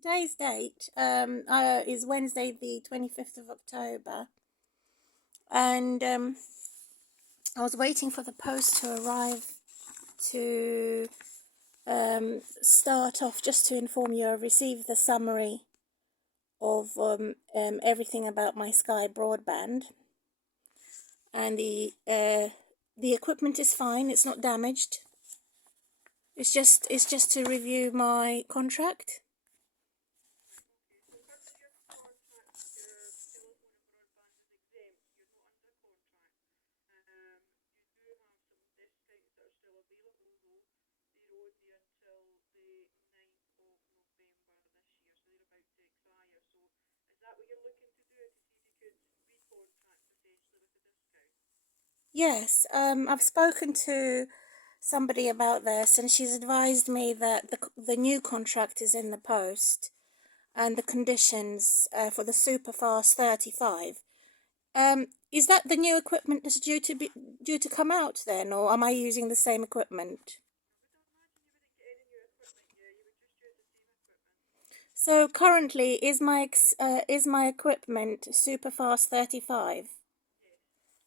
today's date is Wednesday, the 25th of October, and I was waiting for the post to arrive to start off. Just to inform you, I received the summary of everything about my Sky broadband, and the equipment is fine. It's not damaged. It's just to review my contract. Yes, I've spoken to somebody about this, and she's advised me that the new contract is in the post, and the conditions for the super fast 35. Is that the new equipment that's due to come out then, or am I using the same equipment? So currently, is my equipment super fast 35?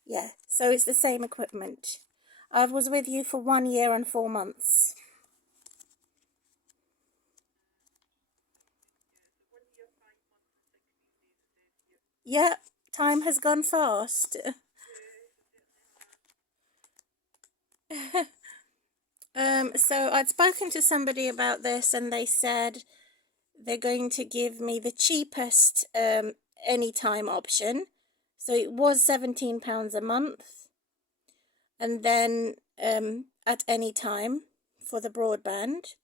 Yeah, so it's the same equipment. I was with you for 1 year and 4 months. Yeah, time has gone fast. So I'd spoken to somebody about this, and they said they're going to give me the cheapest anytime option. So it was £17 a month, and then at any time for the broadband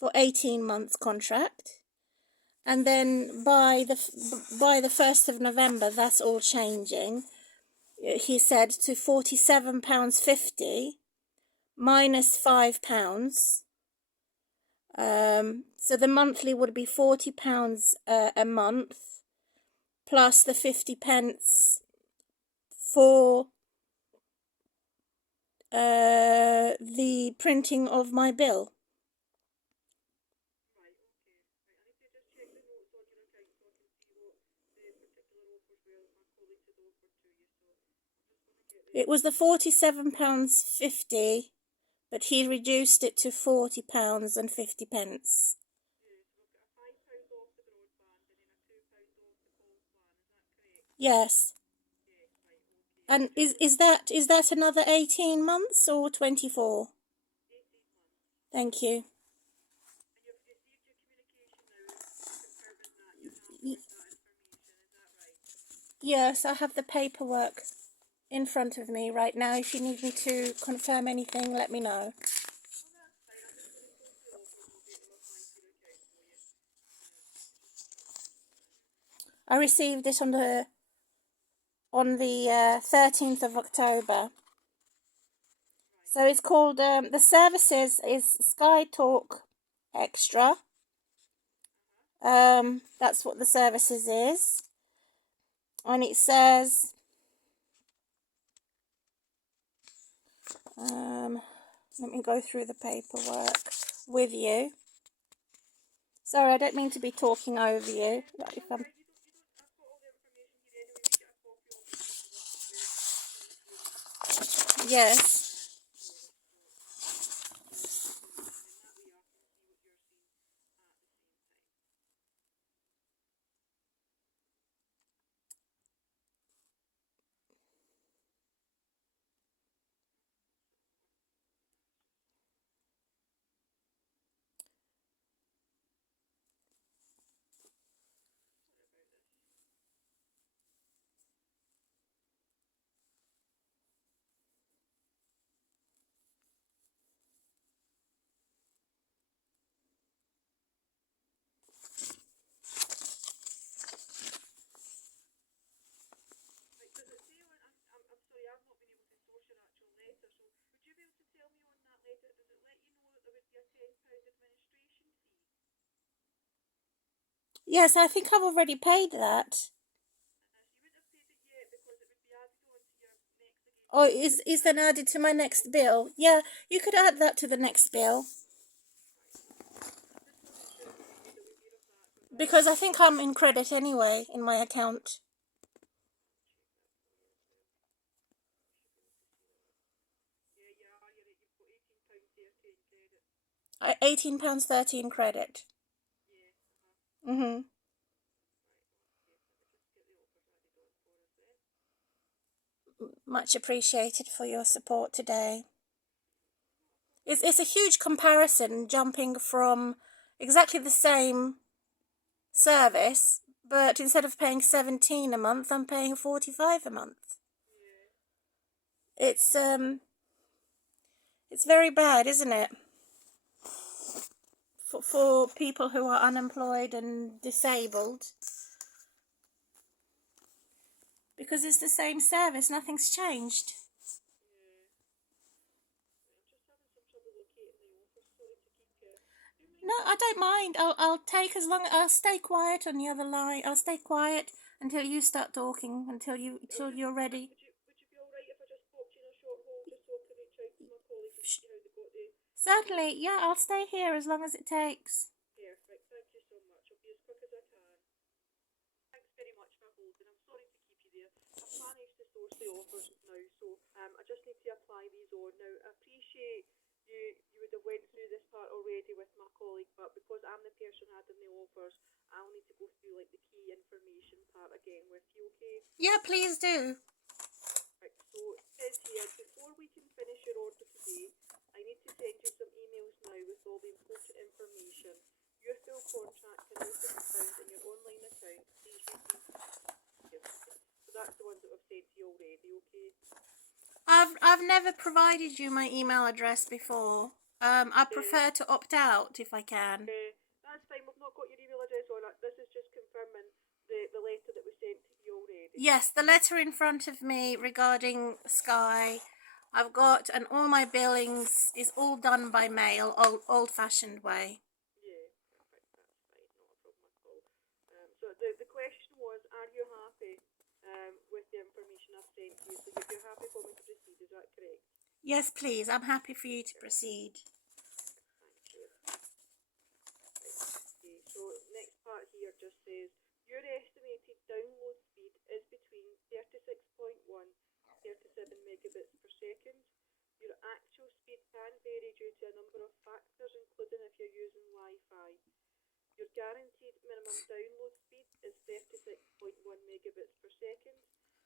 for 18 months contract. And then by the 1st of November, that's all changing. He said to £47.50 minus £5. So the monthly would be £40 a month, plus the 50p for the printing of my bill. It was the £47.50, but he reduced it to £40.50. Yes. And is that another 18 months or 24? Thank you. Yes, I have the paperwork in front of me right now. If you need me to confirm anything, let me know. I received it on the 13th of October. So it's called, the services is Sky Talk Extra. That's what the services is. And it says, let me go through the paperwork with you. Sorry, I don't mean to be talking over you. Yes. Yes, I think I've already paid that. Oh, is then added to my next bill? Yeah, you could add that to the next bill. Because I think I'm in credit anyway in my account. £18.30 in credit. Much appreciated for your support today. It's a huge comparison jumping from exactly the same service, but instead of paying 17 a month, I'm paying 45 a month. It's very bad, isn't it? For people who are unemployed and disabled. Because it's the same service, nothing's changed. No, I don't mind. I'll stay quiet on the other line. I'll stay quiet until you start talking, until you're ready. Would you be alright if I just popped you in a short hold just so I can reach out to my colleagues and see how they got the... Certainly, yeah, I'll stay here as long as it takes. Perfect, thank you so much. I'll be as quick as I can. Thanks very much for holding. I'm sorry to keep you there. I've managed to source the offers now, so I just need to apply these on. Now, I appreciate you would have went through this part already with my colleague, but because I'm the person adding the offers, I'll need to go through like the key information part again with you, okay? Yeah, please do. Right, so it says here, before we can finish your order today, I need to send you some emails now with all the important information. Your full contract can also be found in your online account. Please receive. So that's the ones that I've sent to you already, okay? I've never provided you my email address before. I prefer to opt out if I can. That's fine. We've not got your email address on it. This is just confirming the letter that was sent to you already. Yes, the letter in front of me regarding Sky, I've got, and all my billings is all done by mail, old-fashioned way. Yeah, perfect. That's fine. Not a problem at all. So the question was, are you happy with the information I've sent you? So you're happy for me to proceed, is that correct? Yes, please. I'm happy for you to proceed. Thank you. Okay, so next part here just says, your estimated download speed is between 36.1 and 37 megabits per second. Your actual speed can vary due to a number of factors, including if you're using Wi-Fi. Your guaranteed minimum download speed is 36.1 megabits per second,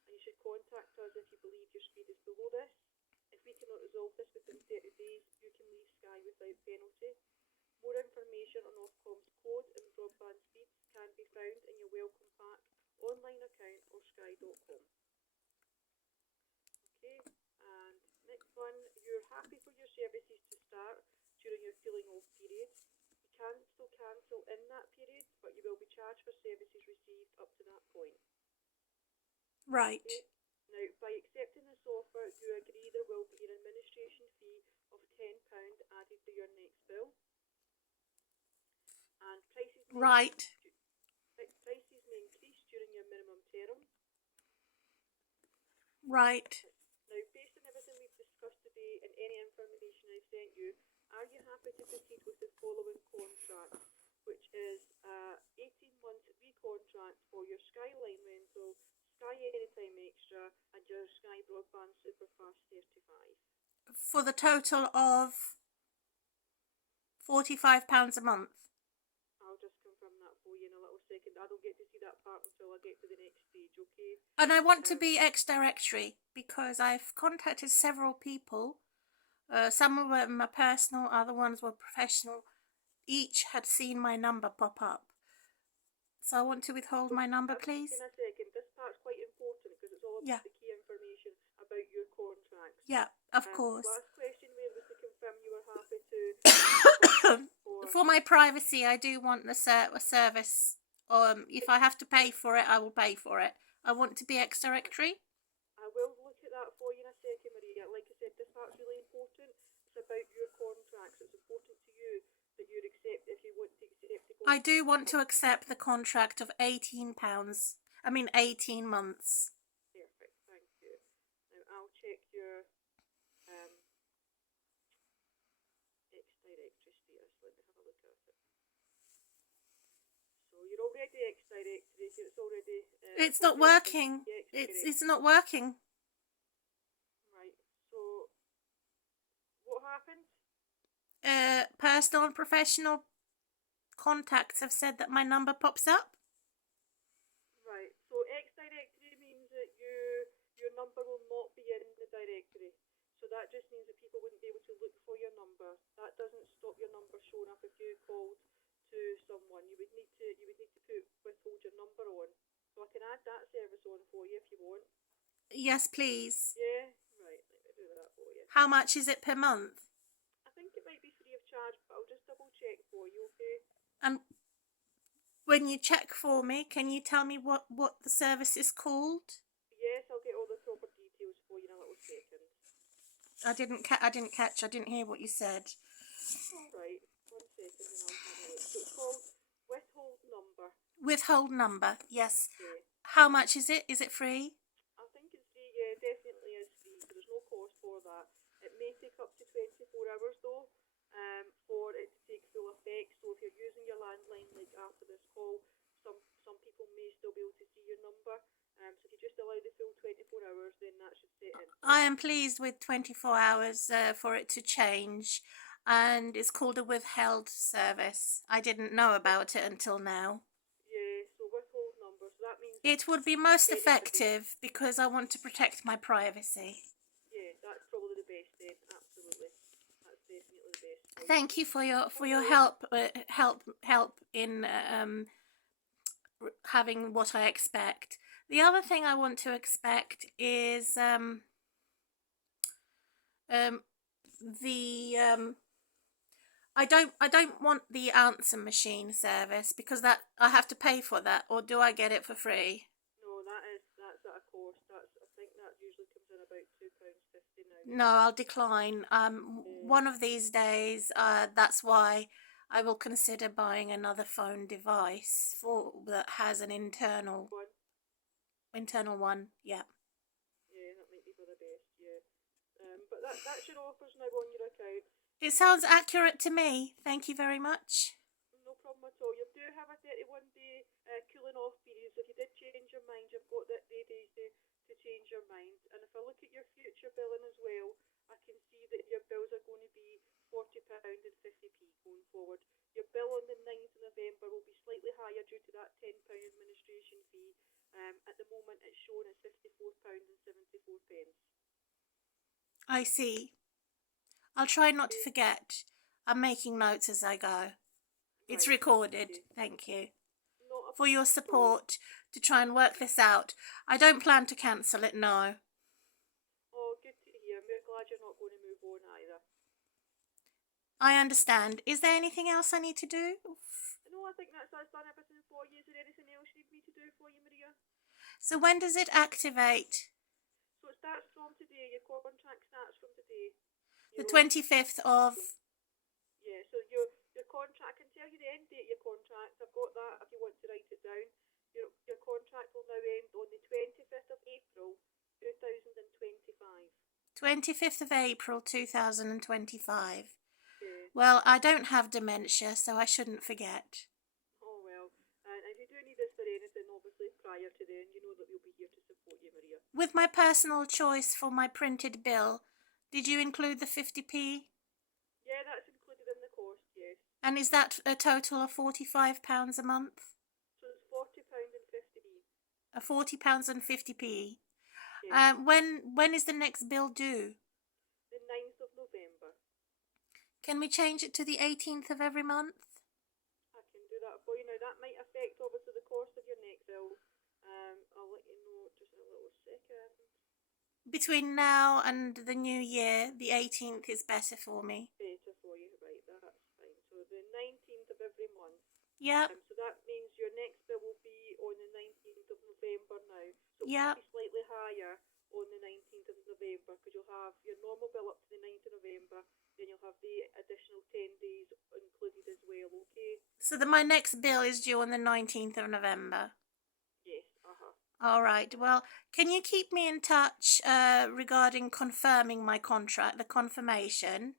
and you should contact us if you believe your speed is below this. If we cannot resolve this within 30 days, you can leave Sky without penalty. More information on Ofcom's code and broadband speeds can be found in your welcome pack, online account or sky.com. Okay, and next one, you're happy for your services to start during your cooling off period. You can still cancel in that period, but you will be charged for services received up to that point. Right. Okay? Now, by accepting this offer, you agree there will be an administration fee of £10 added to your next bill. And prices may increase during your minimum term. Right. Now, based on everything we've discussed today and any information I've sent you, are you happy to proceed with the following contract, which is 18-month recontract for your Skyline rental, Sky Anytime Extra, and your Sky Broadband Superfast 35? For the total of £45 a month. I'll just confirm that for you in a little second. I don't get to see that part until I get to the next stage, okay? And I want to be ex-directory because I've contacted several people. Some of them are personal, other ones were professional. Each had seen my number pop up. So I want to withhold my number, please. In a second, this part's quite important because it's all about the key information about your contracts. Yeah, of course. Last question was to confirm you were happy to... For my privacy, I do want the service. If I have to pay for it, I will pay for it. I want to be ex-directory. I will look at that for you in a second, Maria. Like I said, this part's really important. It's about your contracts. It's important to you that you accept if you want to accept the contract. I do want to accept the contract of £18. 18 months. Perfect, thank you. Now I'll check your ex-directory status. Let me have a look at it. So you're already X-directory. It's already... It's not working. It's not working. Right. So, what happened? Personal and professional contacts have said that my number pops up. Right. So X-directory means that your number will not be in the directory. So that just means that people wouldn't be able to look for your number. That doesn't stop your number showing up if you called to someone. You would need to withhold your number on. So I can add that service on for you if you want. Yes, please. Yeah. Right. Let me do that for you. How much is it per month? I think it might be free of charge, but I'll just double check for you. Okay. And when you check for me, can you tell me what the service is called? Yes, I'll get all the proper details for you in a little second. I didn't catch. I didn't hear what you said. All right. 1 second, and I'll have a look. So it's called withhold number. Withhold number. Yes. Yeah. How much is it? Is it free? I think it's free. Yeah, definitely is free. So there's no cost for that. It may take up to 24 hours though, for it to take full effect. So if you're using your landline like after this call, some people may still be able to see your number. So if you just allow the full 24 hours, then that should set in. I am pleased with 24 hours for it to change, and it's called a withheld service. I didn't know about it until now. Yeah, so withhold number. So that means It would be most effective because I want to protect my privacy. yeah, that's probably the best then. Absolutely, that's definitely the best. Thank you for your help in having what I expect. The other thing I want to expect is I don't want the answer machine service because that I have to pay for that, or do I get it for free? No, that's at a cost. I think that usually comes in about £2.50 now. No, I'll decline. One of these days, that's why I will consider buying another phone device that has an internal one. Yeah. Yeah, that might be for the best. Yeah. But that's your offers now on your account. It sounds accurate to me. Thank you very much. No problem at all. You do have a 31-day cooling off period, so if you did change your mind, you've got that 3 days to change your mind. And if I look at your future billing as well, I can see that your bills are going to be £40.50 going forward. Your bill on the 9th of November will be slightly higher due to that £10 administration fee. At the moment, it's shown as £54.74. I see. I'll try not to forget. I'm making notes as I go. It's recorded. Thank you for your support to try and work this out. I don't plan to cancel it, no. Oh, good to hear. I'm glad you're not going to move on either. I understand. Is there anything else I need to do? No, I think that's done everything for you. Is there anything else you need me to do for you, Maria? So when does it activate? So it starts from today. Your contract starts from today. The 25th of... Yeah, so your contract, I can tell you the end date of your contract. I've got that if you want to write it down. Your contract will now end on the 25th of April 2025. 25th of April 2025. Yeah. Well, I don't have dementia, so I shouldn't forget. Oh, well. And if you do need us for anything, obviously, prior to then, you know that we'll be here to support you, Maria. With my personal choice for my printed bill, did you include the 50p? Yeah, that's included in the cost, yes. And is that a total of £45 a month? So it's £40.50p. £40.50p. Yes. When is the next bill due? The 9th of November. Can we change it to the 18th of every month? I can do that for you. Now, that might affect, obviously, the cost of your next bill. I'll let you know just in a little second. Between now and the new year, the 18th is better for me. Better for you, right, that's fine. So the 19th of every month. Yep. So that means your next bill will be on the 19th of November now. So it Yep. will be slightly higher on the 19th of November because you'll have your normal bill up to the 9th of November, then you'll have the additional 10 days included as well, okay? So my next bill is due on the 19th of November. Yes, All right. Well, can you keep me in touch regarding confirming my contract, the confirmation?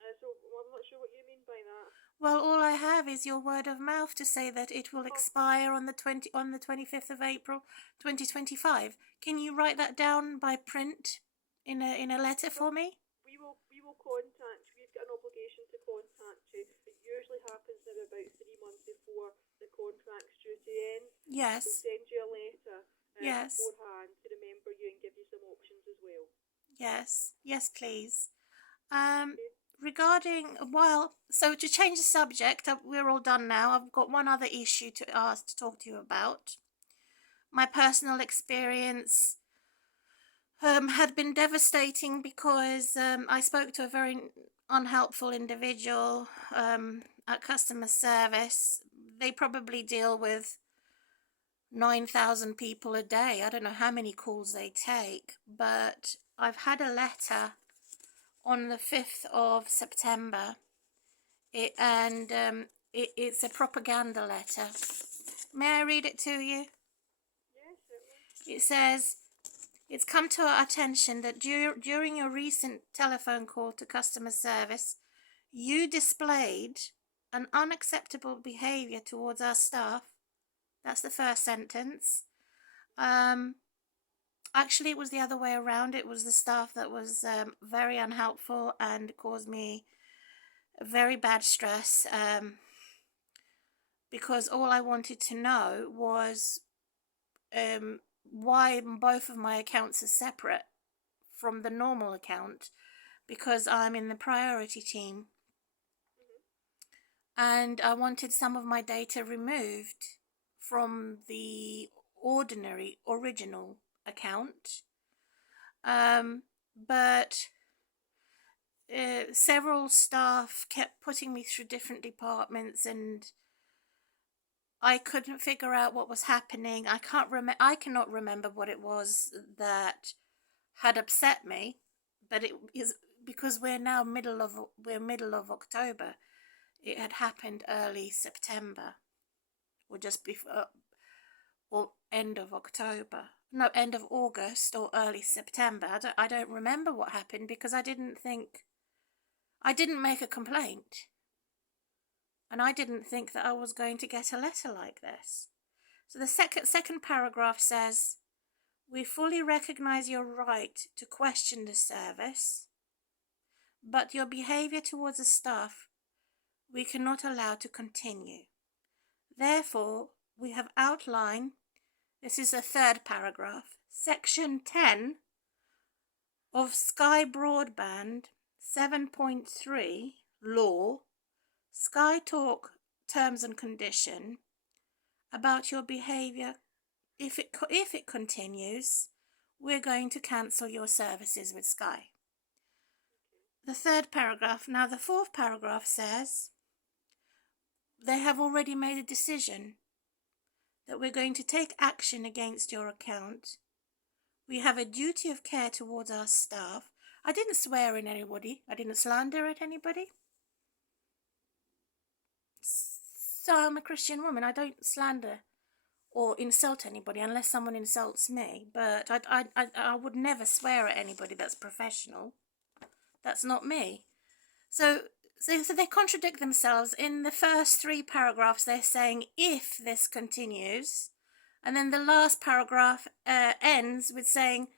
So I'm not sure what you mean by that. Well, all I have is your word of mouth to say that it will expire on the 25th of April, 2025. Can you write that down by print in a letter for me? We will contact you. We've got an obligation to contact you. It usually happens now about 3 months before the contract's due to end. Yes. We'll send you a letter Yes. beforehand to remember you and give you some options as well. Yes. Yes, please. Okay. Regarding, well, so to change the subject, we're all done now. I've got one other issue to talk to you about. My personal experience had been devastating because I spoke to a very unhelpful individual at customer service. They probably deal with 9,000 people a day. I don't know how many calls they take, but I've had a letter on the 5th of September, it's a propaganda letter. May I read it to you? Yes, certainly. It says, it's come to our attention that during your recent telephone call to customer service, you displayed an unacceptable behaviour towards our staff. That's the first sentence. Actually, it was the other way around. It was the staff that was very unhelpful and caused me very bad stress, because all I wanted to know was why both of my accounts are separate from the normal account, because I'm in the priority team. And I wanted some of my data removed from the ordinary original account, but several staff kept putting me through different departments, and I couldn't figure out what was happening. I cannot remember what it was that had upset me, but it is because we're middle of October. It had happened early September, or just before, or end of October. No, end of August or early September. I don't remember what happened because I didn't make a complaint. And I didn't think that I was going to get a letter like this. So the second paragraph says, we fully recognise your right to question the service, but your behaviour towards the staff we cannot allow to continue. Therefore, we have outlined, this is the third paragraph, Section 10 of Sky Broadband 7.3 Law, Sky Talk Terms and Condition, about your behaviour. If it continues, we're going to cancel your services with Sky. The third paragraph. Now the fourth paragraph says, they have already made a decision that we're going to take action against your account. We have a duty of care towards our staff. I didn't swear at anybody. I didn't slander at anybody. So I'm a Christian woman. I don't slander or insult anybody unless someone insults me. But I would never swear at anybody that's professional. That's not me. So they contradict themselves. In the first three paragraphs, they're saying, if this continues. And then the last paragraph ends with saying,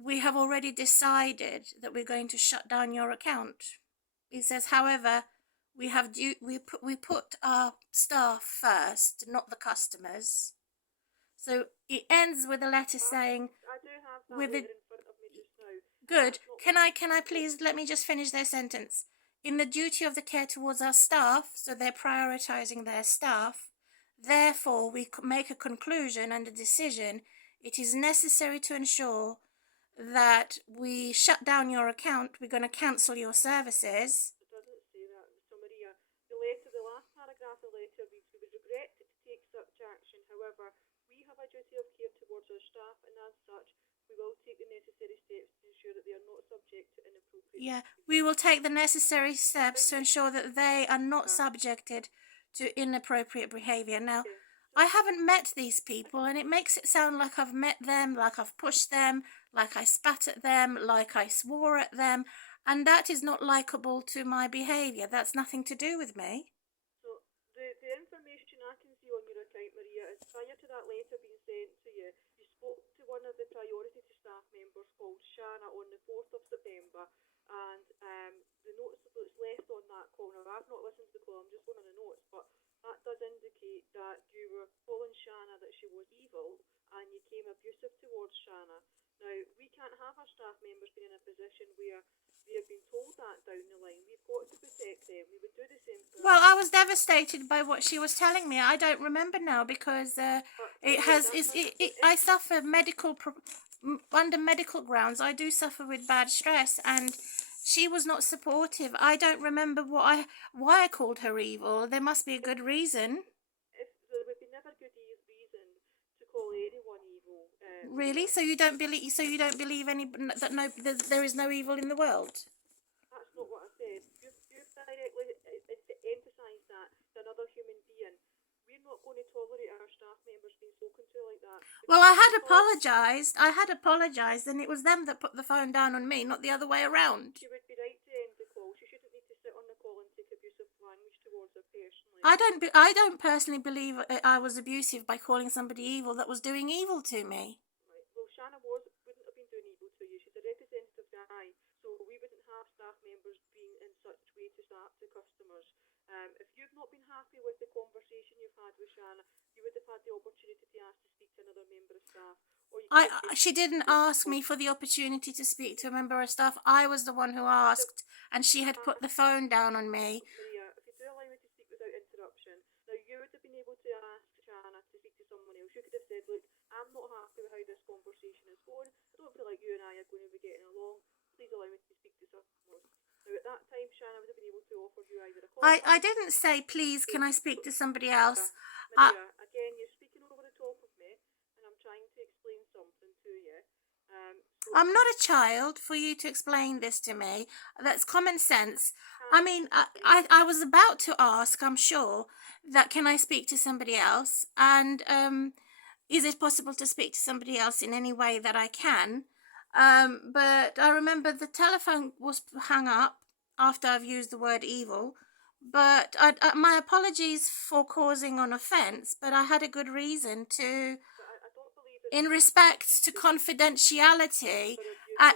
we have already decided that we're going to shut down your account. It says, however, we put our staff first, not the customers. So it ends with a letter saying, I do have that letter in front of me just now. Good. Can I please let me just finish their sentence? In the duty of the care towards our staff, so they're prioritising their staff, therefore we make a conclusion and a decision. It is necessary to ensure that we shut down your account. We're going to cancel your services. It doesn't say that. So Maria, the last paragraph of the letter reads, we would regret to take such action. However, we have a duty of care towards our staff, and as such, we will take the necessary steps to ensure that they are not subject to inappropriate. Yeah, we will take the necessary steps to ensure that they are not subjected to inappropriate behaviour. Now, I haven't met these people, and it makes it sound like I've met them, like I've pushed them, like I spat at them, like I swore at them. And that is not likable to my behaviour. That's nothing to do with me. So the information I can see on your account, Maria, is prior to that letter being sent to you, you spoke to one of the priority to staff members called Shanna on the 4th of September, and the notes that's left on that call, now I've not listened to the call, I'm just going on the notes, but that does indicate that you were calling Shanna that she was evil, and you came abusive towards Shanna. Now, we can't have our staff members being in a position where they have been told that down the line. We've got to protect them. We would do the same for Well, I was devastated by what she was telling me. I don't remember now because I suffer under medical grounds. I do suffer with bad stress, and she was not supportive. I don't remember why I called her evil. There must be a good reason. if there would be never good reason to call anyone evil. Really? So you don't believe? So you don't believe that there is no evil in the world? That's not what I said. You've directly emphasised that to another human being. We're not going to tolerate our staff members being spoken to like that. Well, I had apologised. And it was them that put the phone down on me, not the other way around. She would be right to end the call. She shouldn't need to sit on the call and take abusive language towards her personally. I don't personally believe I was abusive by calling somebody evil that was doing evil to me. Right. Well, Shanna wouldn't have been doing evil to you. She's a representative guy, so we wouldn't have staff members being in such way to customers. If you've not been happy with the conversation you've had with Shanna, you would have had the opportunity to ask to speak to another member of staff. She didn't ask me for the opportunity to speak to a member of staff. I was the one who asked, and she had put the phone down on me. Maria, if you do allow me to speak without interruption, now you would have been able to ask Shanna to speak to someone else. You could have said, look, I'm not happy with how this conversation is going. I don't feel like you and I are going to be getting along. Please allow me to speak to someone else. Now, at that time, Shanna would have been able to offer you either a call. I didn't say, please, can I speak to somebody else? Maria, again, you're speaking over the top of me, and I'm trying to explain something to you. I'm not a child for you to explain this to me. That's common sense. I mean, I was about to ask, I'm sure, that can I speak to somebody else? And is it possible to speak to somebody else in any way that I can? But I remember the telephone was hung up after I've used the word evil. But my apologies for causing an offence, but I had a good reason to, in respect to confidentiality,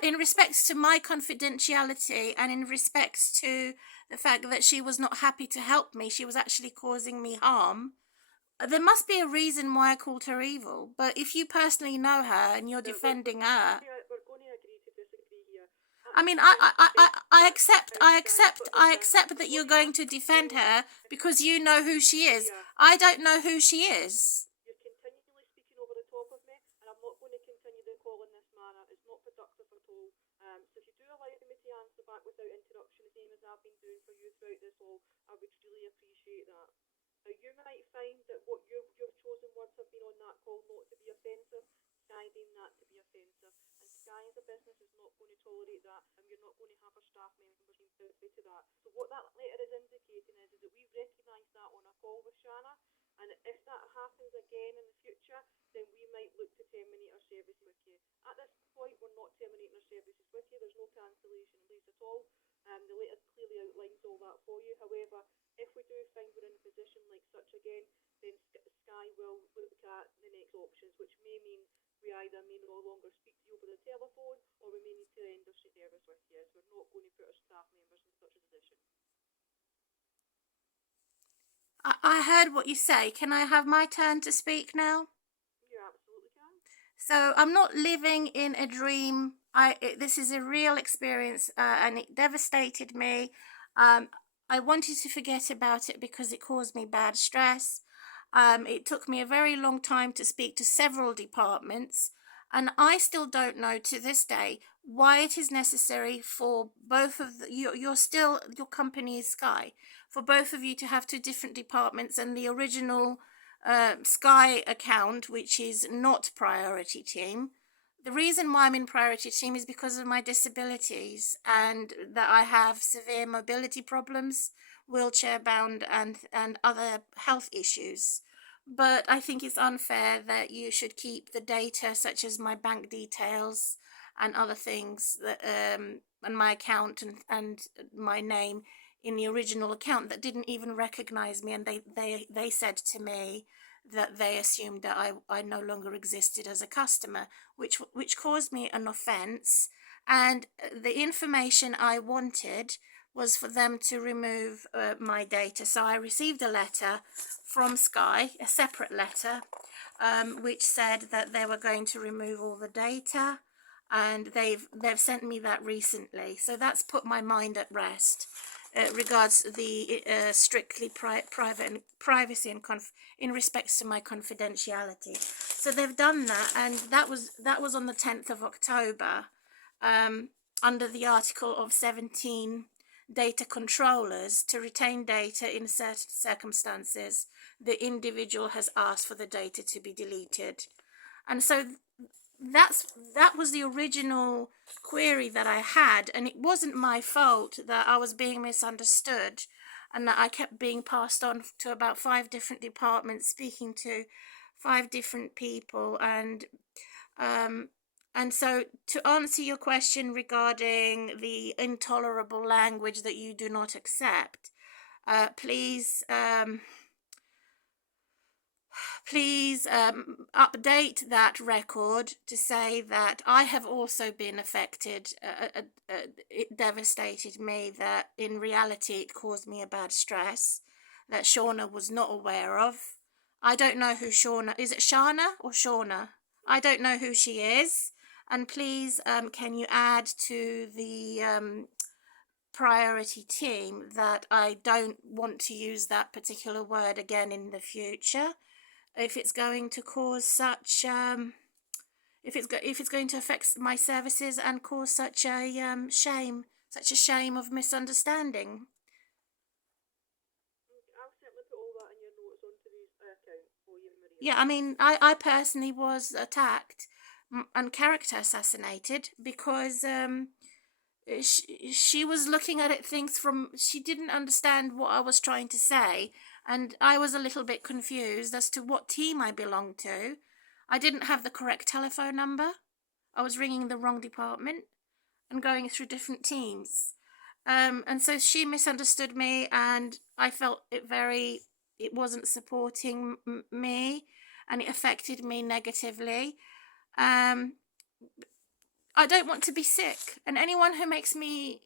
in respects to my confidentiality, and in respects to the fact that she was not happy to help me, she was actually causing me harm. There must be a reason why I called her evil. But if you personally know her and you're defending her, we're going to agree to disagree here. I mean, I accept that you're going to defend her because you know who she is. I don't know who she is. You're continually speaking over the top of me, and I'm not going to continue the call in this manner. It's not productive at all. So if you do allow me to answer back without interruption, the same as I've been doing for you throughout this all, I would really appreciate that. Now, you might find that what your chosen words have been on that call not to be offensive. Sky deemed that to be offensive, and Sky as a business is not going to tolerate that, and you're not going to have our staff members being privy to that. So what that letter is indicating is that we've recognised that on a call with Shanna, and if that happens again in the future, then we might look to terminate our services with you. At this point, we're not terminating our services with you. There's no cancellation lease at all. The letter clearly outlines all that for you. However, if we do find we're in a position like such again, then Sky will look at the next options, which may mean we either may no longer speak to you over the telephone, or we may need to end our service with you. So we're not going to put our staff members in such a position. I heard what you say. Can I have my turn to speak now? You absolutely can. So I'm not living in a dream. This is a real experience, and it devastated me. I wanted to forget about it because it caused me bad stress. It took me a very long time to speak to several departments, and I still don't know to this day why it is necessary for both of your company is Sky, for both of you to have two different departments, and the original Sky account, which is not priority team. The reason why I'm in priority team is because of my disabilities, and that I have severe mobility problems, wheelchair bound, and other health issues. But I think it's unfair that you should keep the data such as my bank details and other things that and my account and my name in the original account that didn't even recognize me, and they said to me that they assumed that I no longer existed as a customer, which caused me an offense. And the information I wanted was for them to remove my data. So I received a letter from Sky, a separate letter, which said that they were going to remove all the data, and they've sent me that recently. So that's put my mind at rest regards the strictly private and privacy and in respects to my confidentiality. So they've done that, and that was on the 10th of October, under the article of 17 data controllers. To retain data in certain circumstances, the individual has asked for the data to be deleted. And so that was the original query that I had, and it wasn't my fault that I was being misunderstood and that I kept being passed on to about 5 different departments, speaking to 5 different people. And so, to answer your question regarding the intolerable language that you do not accept, please update that record to say that I have also been affected. It devastated me, that in reality it caused me a bad stress that Shauna was not aware of. I don't know who Shauna is. It Shana or Shauna? I don't know who she is. And please, can you add to the priority team that I don't want to use that particular word again in the future, if it's going to cause such if it's going to affect my services and cause such a shame of misunderstanding. I'll certainly put all that in your notes onto the account for you, Maria. Yeah, I mean, I personally was attacked and character assassinated because she was looking at it things from, she didn't understand what I was trying to say, and I was a little bit confused as to what team I belonged to. I didn't have the correct telephone number. I was ringing the wrong department and going through different teams. And so she misunderstood me, and I felt it wasn't supporting me, and it affected me negatively. I don't want to be sick, and anyone who makes me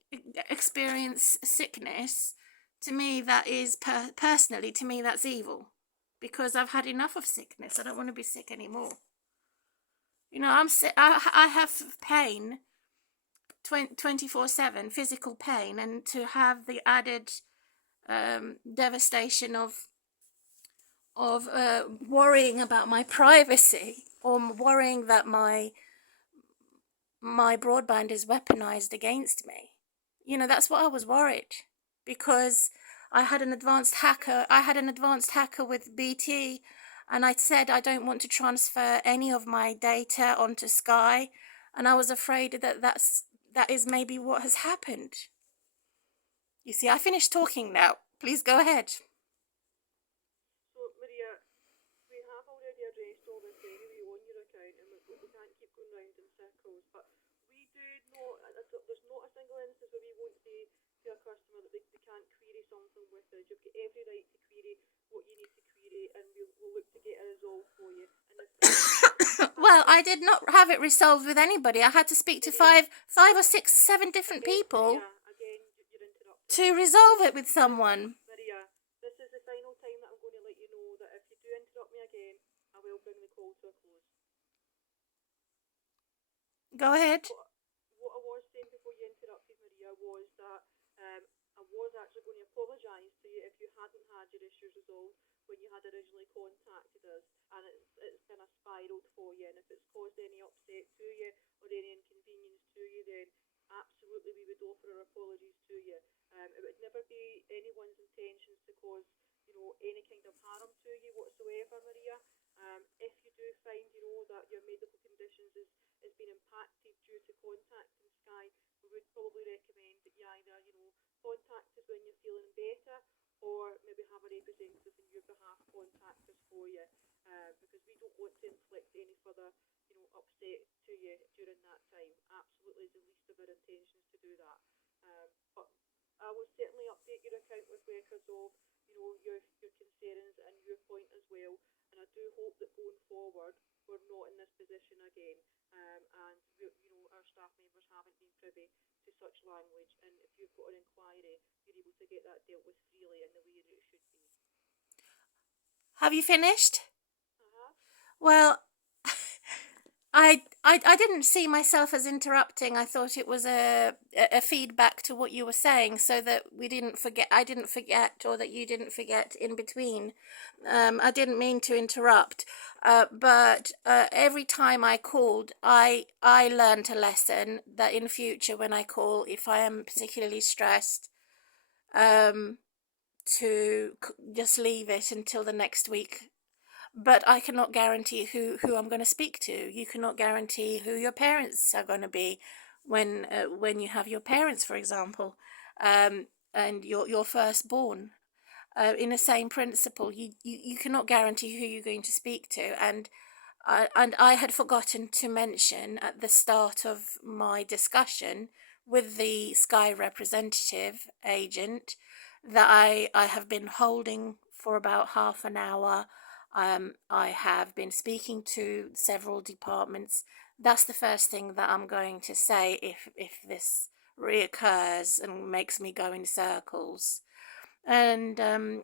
experience sickness, to me that is personally, to me that's evil, because I've had enough of sickness. I don't want to be sick anymore. You know, I'm sick. I have pain 24/7, physical pain, and to have the added devastation of worrying about my privacy, or worrying that my broadband is weaponized against me. You know, that's what I was worried, because I had an advanced hacker with BT, and I said I don't want to transfer any of my data onto Sky, and I was afraid that is maybe what has happened. You see, I finished talking now. Please go ahead. So, Maria, we have already addressed all this anyway on your account, and we can't keep going round in circles, but we do know there's not a single instance where we won't say to a customer that they can't query something with us. You've got every right to query what you need to query, and we'll look to get a resolve for you. And if well, I did not have it resolved with anybody. I had to speak to five or six, 7 different people again, you're interrupting. to resolve it with someone. Maria, this is the final time that I'm going to let you know that if you do interrupt me again, I will bring the call to a close. Go ahead. What I was saying before you interrupted, Maria, was that I was actually going to apologise to you if you hadn't had your issues resolved when you had originally contacted us, and it's kind of spiralled for you, and if it's caused any upset to you or any inconvenience to you, then absolutely we would offer our apologies to you. It would never be anyone's intentions to cause, any kind of harm to you whatsoever, Maria. If you do find, that your medical conditions has been impacted due to contacting Sky, we would probably recommend that you either, contact us when you're feeling better, or maybe have a representative on your behalf contact us for you. because we don't want to inflict any further, upset to you during that time. Absolutely, is the least of our intentions to do that. But I will certainly update your account with records of, your concerns and your point as well. And I do hope that going forward, we're not in this position again. And our staff members haven't been privy to such language. And if you've got an inquiry, you're able to get that dealt with freely in the way that it should be. Have you finished? Uh-huh. Well, I didn't see myself as interrupting. I thought it was a feedback to what you were saying, so that I didn't forget, or that you didn't forget in between. I didn't mean to interrupt, but every time I called, I learned a lesson that in future when I call, if I am particularly stressed, to just leave it until the next week. But I cannot guarantee who I'm going to speak to. You cannot guarantee who your parents are going to be when you have your parents, for example, and your firstborn. In the same principle, you cannot guarantee who you're going to speak to. And I had forgotten to mention at the start of my discussion with the Sky representative agent that I have been holding for about half an hour. I have been speaking to several departments. That's the first thing that I'm going to say if this reoccurs and makes me go in circles. And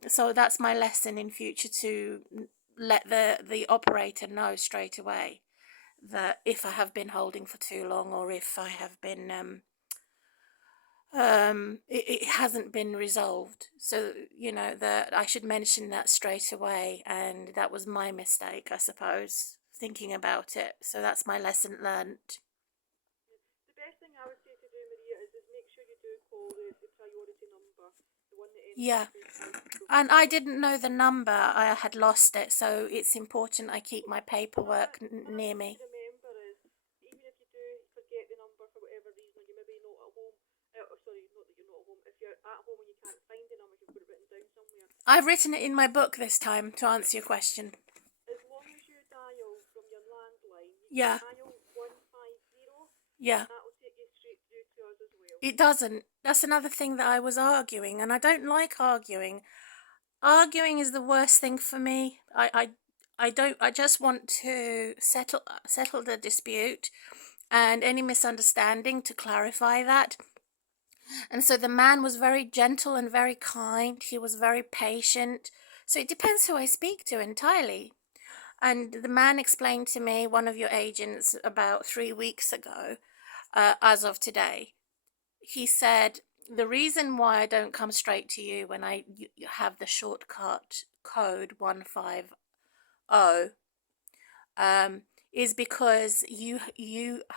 so that's my lesson in future, to let the operator know straight away that if I have been holding for too long, or if I have been it hasn't been resolved. So that I should mention that straight away, and that was my mistake, I suppose, thinking about it. So that's my lesson learnt. The best thing I would say to do, Maria, is make sure you do call the priority number, the one that ends Yeah, in and I didn't know the number. I had lost it, so it's important I keep my paperwork near me. Remember is, even if you do forget the number for whatever reason, or you maybe not at home, sorry, not that you're not at home, if you're at home and you can't find the number, you've got it written down somewhere. I've written it in my book this time to answer your question. As long as you dial from your landline, you Yeah. dial 150, Yeah. that will take you straight through to us as well. It doesn't. That's another thing that I was arguing, and I don't like arguing. Arguing is the worst thing for me. I don't. I just want to settle the dispute and any misunderstanding, to clarify that. And so the man was very gentle and very kind. He was very patient. So it depends who I speak to entirely. And the man explained to me, one of your agents, about 3 weeks ago, as of today, he said, the reason why I don't come straight to you when you have the shortcut code 150, is because you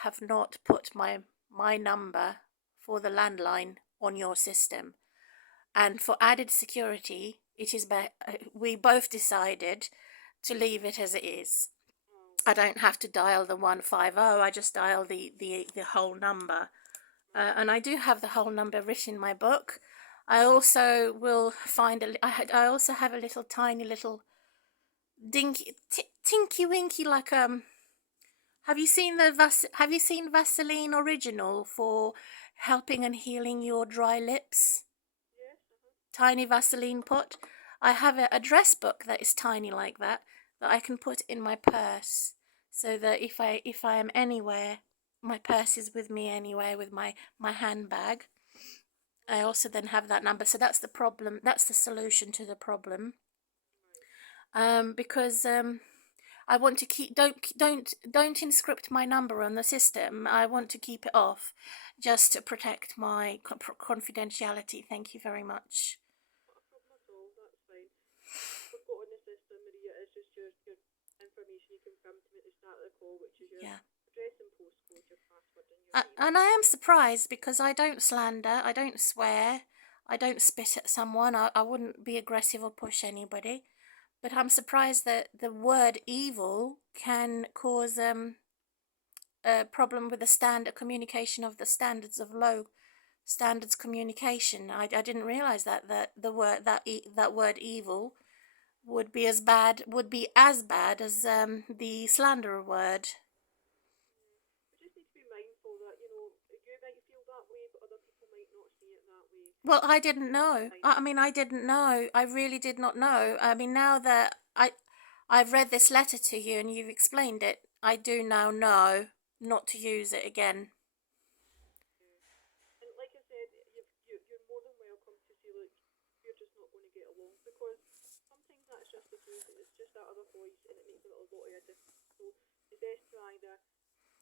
have not put my number for the landline on your system, and for added security, we both decided to leave it as it is. I don't have to dial the 150. I just dial the whole number. And I do have the whole number written in my book. I also will find I also have a little tiny little tinky winky, like have you seen Vaseline Original for helping and healing your dry lips? Yes. Tiny Vaseline pot. I have a address book that is tiny like that I can put in my purse, so that if I am anywhere, my purse is with me anyway, with my handbag. I also then have that number. So that's the problem. That's the solution to the problem. Because I want to keep don't inscript my number on the system. I want to keep it off, just to protect my confidentiality. Thank you very much. Not a problem at all, that's fine. We've got on the system, Maria, is just your information you confirmed to me at the start of the call, which is your address and postcode, your password and your name. And I am surprised, because I don't slander, I don't swear, I don't spit at someone, I wouldn't be aggressive or push anybody. But I'm surprised that the word evil can cause a problem with the standard communication of the standards of low standards communication. I didn't realize that the word that word evil would be as bad as the slanderer word. We just need to be mindful that, you might feel that way, but other people might not see it that way. Well, I didn't know. I didn't know. I really did not know. I mean, now that I've read this letter to you and you've explained it, I do now know not to use it again. And like I said, you're more than welcome to say, look, we're just not going to get along, because sometimes that's just the truth. It's just that other voice, and it makes a lot of a difference. So it's best to either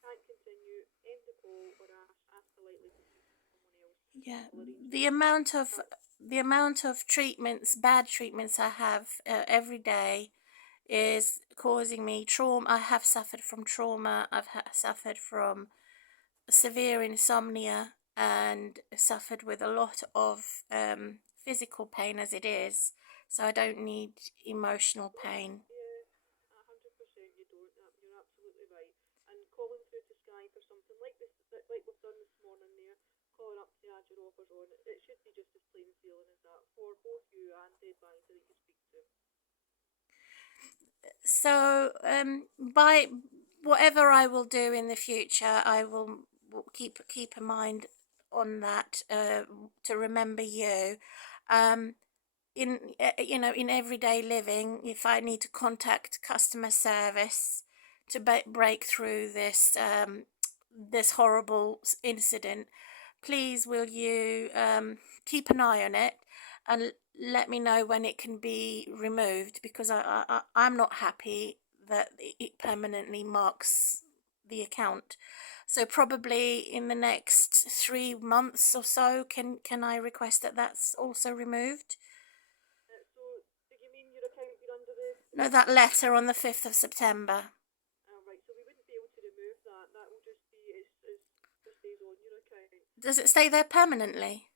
can't continue, end the call, or ask politely to speak to someone else. Yeah, the amount of treatments, bad treatments I have every day is causing me trauma. I have suffered from trauma. I've suffered from severe insomnia and suffered with a lot of physical pain as it is. So I don't need emotional pain. Yeah, 100% you don't. You're absolutely right. And calling through to Sky for something like this, like we've done this morning there, calling up to add your offers on, it should be just as plain sailing as that for both you and the advisor that you speak to. So by whatever I will do in the future, I will keep a mind on that to remember you. In in everyday living, if I need to contact customer service to break through this horrible incident, please will you keep an eye on it and let me know when it can be removed, because I'm not happy that it permanently marks the account. So probably in the next 3 months or so, can I request that that's also removed? So, do you mean your account you're under the... No, that letter on the 5th of September. Right, so we wouldn't be able to remove that. That will just be just stays on your account. Does it stay there permanently?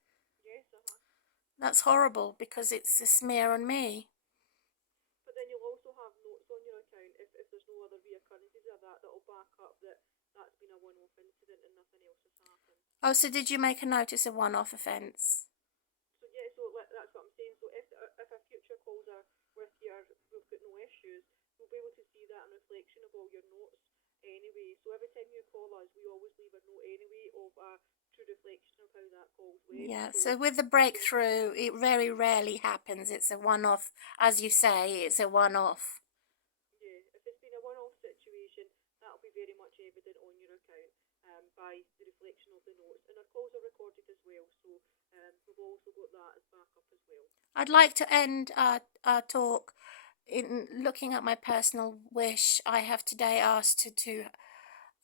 Yes, That's horrible, because it's a smear on me. But then you'll also have notes on your account if there's no other reoccurrences of that'll back up that's been a one-off incident and nothing else has happened. Oh, so did you make a notice of one-off offence? So yeah, so that's what I'm saying. So if our future calls are with we've got no issues, we'll be able to see that in reflection of all your notes anyway. So every time you call us, we always leave a note anyway of a true reflection of how that call's went. Yeah, so with the breakthrough, it very rarely happens. It's a one-off, as you say, it's a one-off. Yeah, if it's been a one-off situation, that'll be very much evident on your account by the reflection of the notes. And our calls are recorded as well, so we've also got that as backup as well. I'd like to end our talk in looking at my personal wish. I have today asked to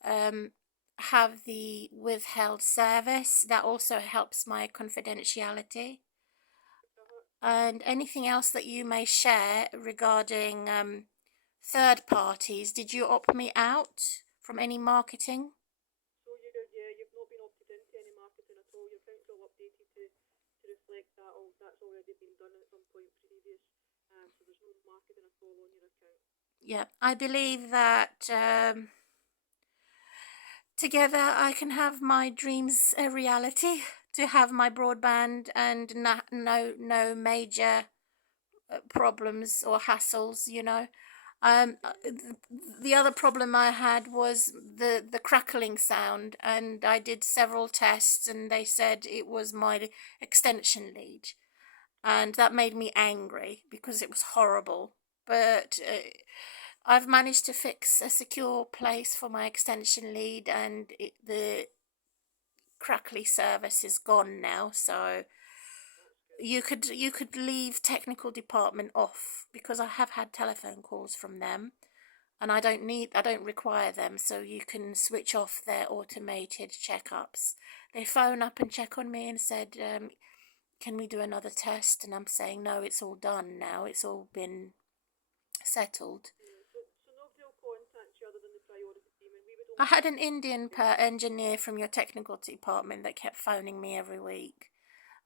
have the withheld service. That also helps my confidentiality. And anything else that you may share regarding third parties. Did you opt me out from any marketing? So you've not been opted into any marketing at all. Your account's all updated to reflect that. That's already been done at some point previous. So there's no marketing at all on your account. Yeah, I believe that together I can have my dreams a reality, to have my broadband and no major problems or hassles, the other problem I had was the crackling sound, and I did several tests and they said it was my extension lead, and that made me angry because it was horrible. But I've managed to fix a secure place for my extension lead, and the crackly service is gone now, so you could leave technical department off, because I have had telephone calls from them and I don't require them, so you can switch off their automated checkups. They phone up and check on me and said, can we do another test? And I'm saying, no, it's all done now, it's all been settled. So nobody will contact you other than the priority team, and we would only... I had an Indian engineer from your technical department that kept phoning me every week,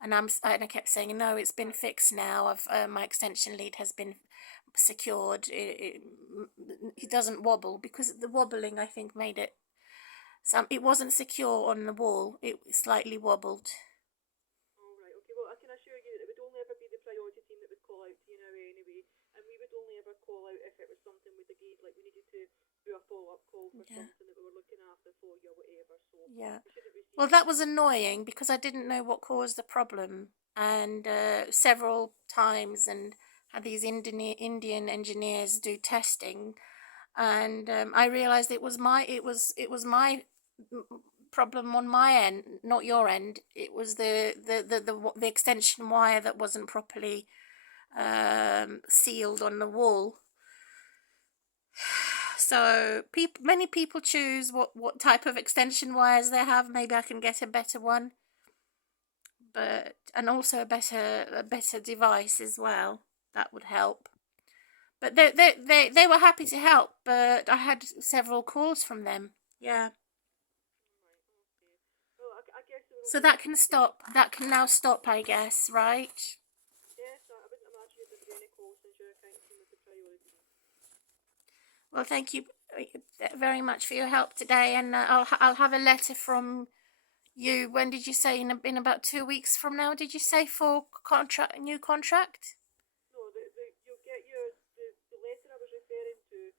and I kept saying, no, it's been fixed now. My extension lead has been secured. It doesn't wobble, because the wobbling, I think, made it. It wasn't secure on the wall. It slightly wobbled. All right. Okay. Well, I can assure you that it would only ever be the priority team that would call out to you now anyway, and we would Yeah. something that we were looking after for you or whatever. So Yeah. you should have received. Well, that was annoying because I didn't know what caused the problem, and several times, and had these Indian engineers do testing, and I realized it was my problem on my end, not your end. It was the extension wire that wasn't properly sealed on the wall. So many people choose what type of extension wires they have. Maybe I can get a better one, and also a better device as well. That would help. But they were happy to help. But I had several calls from them. Yeah. Right, okay. Well, I guess we won't So be that able can to do. stop. That can now stop, I guess, right? Yes, I wouldn't imagine you'd have any calls since your account team is the priority. Well, thank you very much for your help today, and I'll have a letter from you. When did you say? In about 2 weeks from now? Did you say for new contract? No, you'll get the letter I was referring to.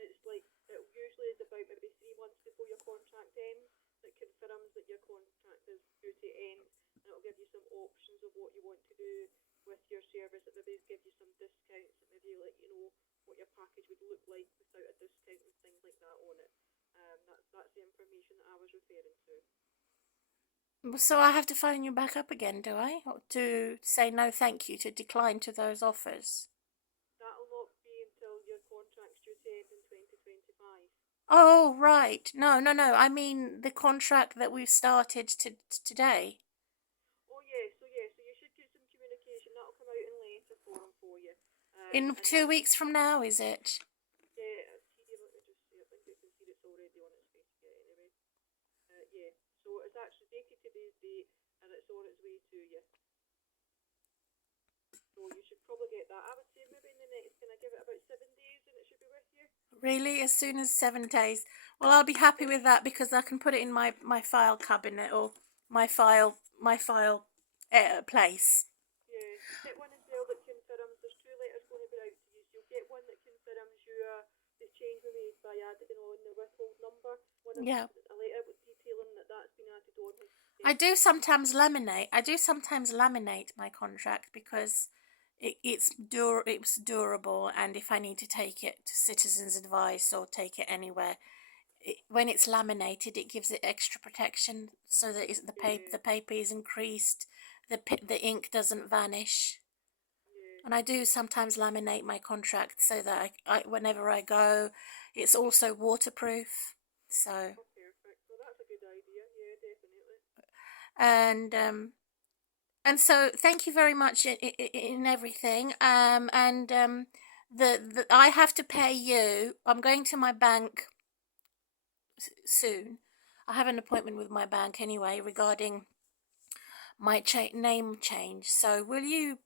It's like it usually is about maybe 3 months before your contract ends. That confirms that your contract is due to end, and it'll give you some options of what you want to do with your service. It maybe give you some discounts. It maybe let you know what your package would look like without a discount and things like that on it. That's the information that I was referring to. So I have to phone you back up again, do I? Or to say no, thank you, to decline to those offers? That'll not be until your contract's due to end in 2025. Oh, right. No, no, no. I mean the contract that we've started today. Oh yes, so you should get some communication. That'll come out in later form for you. In And 2 weeks from now, is it? yeah, TD, let me just see. I think I can see it's already on its way to you anyway. Yeah, so it's actually dated today's date, and it's on its way to you. So you should probably get that. I would say maybe in the next, can I give it about 7 days, and it should be with you. Really? As soon as 7 days? Well, I'll be happy with that because I can put it in my file cabinet, or my file place. Yeah, get one as well that confirms. There's 2 letters going to be out to you. So you'll get one that confirms the change we made by adding on the withhold number. Yeah. A letter detailing that that's been added on. I do sometimes laminate. My contract because it's durable, and if I need to take it to Citizens Advice or take it anywhere, when it's laminated, it gives it extra protection so that the paper is increased, the ink doesn't vanish. Yeah. And I do sometimes laminate my contract so that whenever I go, it's also waterproof. So. Oh, perfect. Well, that's a good idea. Yeah, definitely. And so thank you very much in everything. The I have to pay you. I'm going to my bank soon. I have an appointment with my bank anyway regarding my name change. So will you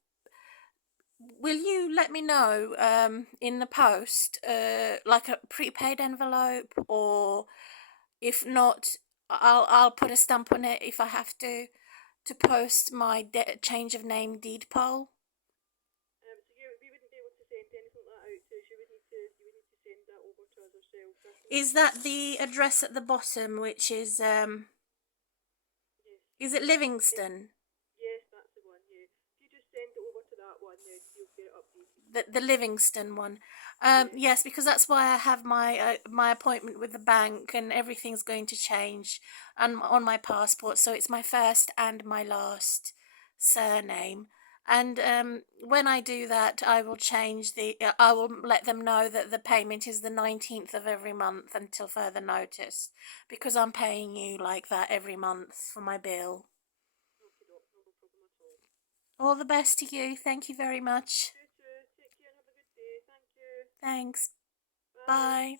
let me know in the post, like a prepaid envelope, or if not, I'll put a stamp on it if I have to post my change of name deed poll. So we wouldn't be able to send anything like that out to us. You would need to send that over to us ourselves. Is that the address at the bottom, which is Yes. is it Livingston? Yes, that's the one. Yeah. If you just send it over to that one, then you'll get it updated. The Livingston one. Yeah. Yes, because that's why I have my appointment with the bank, and everything's going to change on my passport. So it's my first and my last surname. And when I do that, I will change I will let them know that the payment is the 19th of every month until further notice, because I'm paying you like that every month for my bill. Okay, doc, no problem at all. All the best to you. Thank you very much. You too. Take care and have a good day. Thank you. Thanks. Bye. Bye.